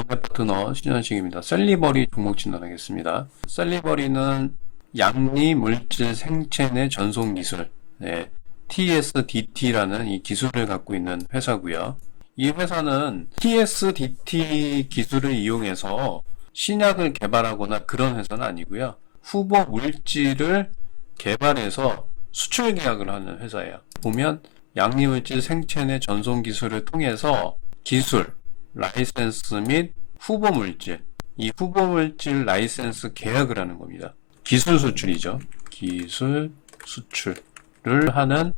마운드 파트너 신현식입니다. 셀리버리 종목 진단하겠습니다. 셀리버리는 양리 물질 생체 내 전송 기술, TSDT라는 이 기술을 갖고 있는 회사고요. 이 회사는 TSDT 기술을 이용해서 신약을 개발하거나 그런 회사는 아니고요. 후보 물질을 개발해서 수출 계약을 하는 회사예요. 보면 양리물질 생체 내 전송 기술을 통해서 기술, 라이센스 및 후보 물질, 이 후보 물질 라이센스 계약을 하는 겁니다. 기술 수출이죠. 기술 수출을 하는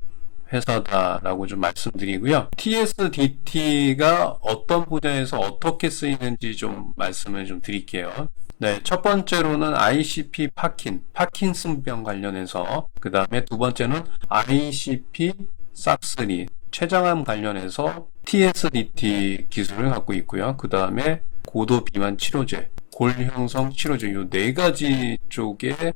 회사다라고 좀 말씀드리고요. TSDT가 어떤 분야에서 어떻게 쓰이는지 좀 말씀을 좀 드릴게요. 네, 첫 번째로는 ICP 파킨슨병 관련해서, 그 다음에 두 번째는 ICP 싹스리 췌장암 관련해서 TSDT 기술을 갖고 있고요. 그 다음에 고도 비만 치료제, 골형성 치료제, 이 네 가지 쪽에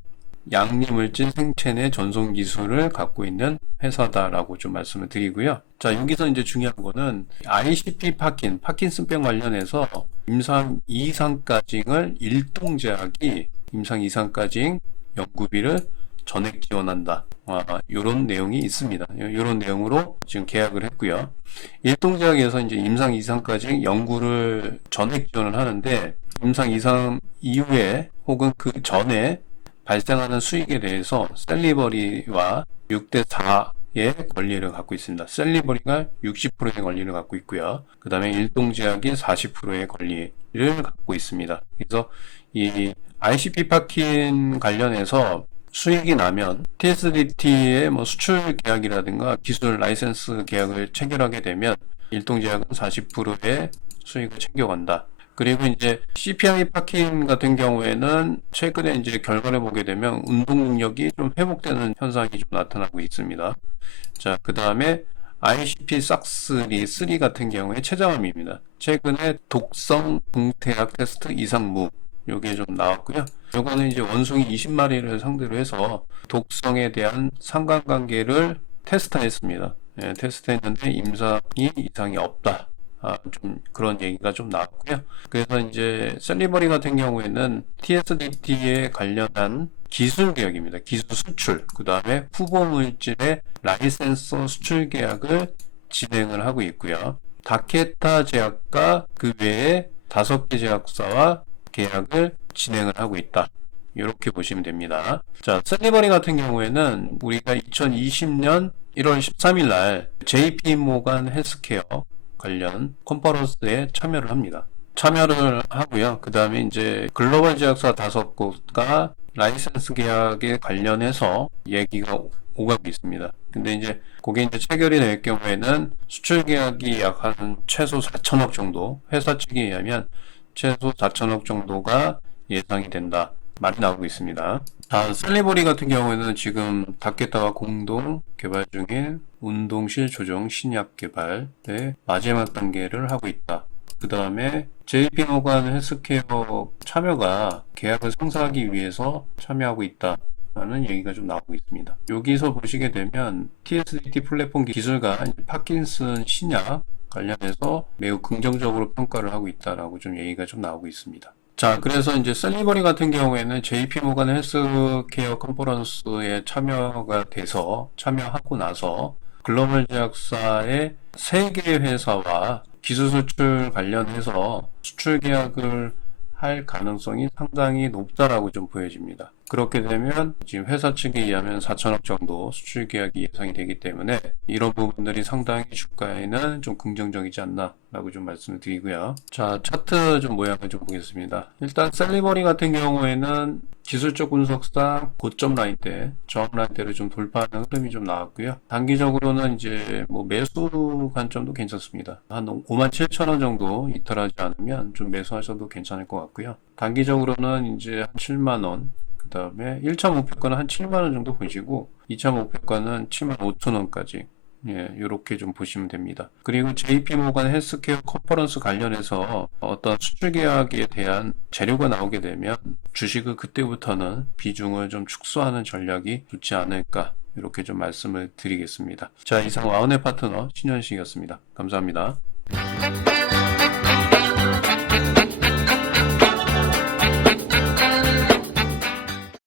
양리물질 생체 내 전송 기술을 갖고 있는 회사다라고 좀 말씀을 드리고요. 자, 여기서 이제 중요한 거는 ICP 파킨슨병 관련해서 임상 이상까징을 일동제약이 임상 이상까징 연구비를 전액 지원한다. 이런 내용이 있습니다. 이런 내용으로 지금 계약을 했고요. 일동제약에서 이제 임상 이상까지 연구를 전액 지원을 하는데, 임상 이상 이후에 혹은 그 전에 발생하는 수익에 대해서 셀리버리와 6대4의 권리를 갖고 있습니다. 셀리버리가 60%의 권리를 갖고 있고요. 그 다음에 일동제약이 40%의 권리를 갖고 있습니다. 그래서 이 ICP 파킨 관련해서 수익이 나면 TSDT의 뭐 수출 계약이라든가 기술 라이센스 계약을 체결하게 되면 일동제약은 40%의 수익을 챙겨간다. 그리고 이제 CPI 파킨 같은 경우에는 최근에 이제 결과를 보게 되면 운동 능력이 좀 회복되는 현상이 좀 나타나고 있습니다. 자, 그 다음에 ICP 싹스리 같은 경우에 췌장암입니다. 최근에 독성 동태약 테스트 이상무, 요게 좀 나왔고요. 요거는 이제 원숭이 20마리를 상대로 해서 독성에 대한 상관관계를 테스트했습니다. 테스트했는데 이상이 없다. 좀 그런 얘기가 좀 나왔고요. 그래서 이제 셀리버리 같은 경우에는 TSDT에 관련한 기술 계약입니다. 기술 수출, 그 다음에 후보 물질의 라이센서 수출 계약을 진행을 하고 있고요. 다케타 제약과 그 외에 5개 제약사와 계약을 진행을 하고 있다. 이렇게 보시면 됩니다. 자, 셀리버리 같은 경우에는 우리가 2020년 1월 13일 날 JP 모간 헬스케어 관련 컨퍼런스에 참여를 합니다. 참여를 하고요. 그 다음에 이제 글로벌 제약사 5곳과 라이센스 계약에 관련해서 얘기가 오가고 있습니다. 근데 이제 그게 이제 체결이 될 경우에는 수출 계약이 약 한 최소 4천억 정도, 회사 측에 의하면 최소 4천억 정도가 예상이 된다. 말이 나오고 있습니다. 셀리버리 같은 경우에는 지금 다케타와 공동 개발 중인 운동실 조정 신약 개발의 마지막 단계를 하고 있다. 그 다음에 JP모간 헬스케어 참여가 계약을 성사하기 위해서 참여하고 있다. 라는 얘기가 좀 나오고 있습니다. 여기서 보시게 되면 TSDT 플랫폼 기술과 파킨슨 신약 관련해서 매우 긍정적으로 평가를 하고 있다라고 좀 얘기가 좀 나오고 있습니다. 자, 그래서 이제 셀리버리 같은 경우에는 JP 모간 헬스케어 컨퍼런스에 참여하고 나서 글로벌 제약사의 3개 회사와 기술 수출 관련해서 수출 계약을 할 가능성이 상당히 높다라고 좀 보여집니다. 그렇게 되면 지금 회사 측에 의하면 4천억 정도 수출 계약이 예상이 되기 때문에 이런 부분들이 상당히 주가에는 좀 긍정적이지 않나 라고 좀 말씀을 드리고요. 자, 차트 좀 모양을 좀 보겠습니다. 일단 셀리버리 같은 경우에는 기술적 분석상 고점 라인대, 저항 라인대를 좀 돌파하는 흐름이 좀 나왔고요. 단기적으로는 이제 뭐 매수 관점도 괜찮습니다. 한 57,000원 정도 이탈하지 않으면 좀 매수하셔도 괜찮을 것 같고요. 단기적으로는 이제 한 7만원, 그 다음에 1차 목표가는 한 7만원 정도 보시고 2차 목표가는 75,000원까지 이렇게 좀 보시면 됩니다. 그리고 JP모간 헬스케어 컨퍼런스 관련해서 어떤 수출 계약에 대한 재료가 나오게 되면 주식을 그때부터는 비중을 좀 축소하는 전략이 좋지 않을까 이렇게 좀 말씀을 드리겠습니다. 자, 이상 와운의 파트너 신현식이었습니다. 감사합니다.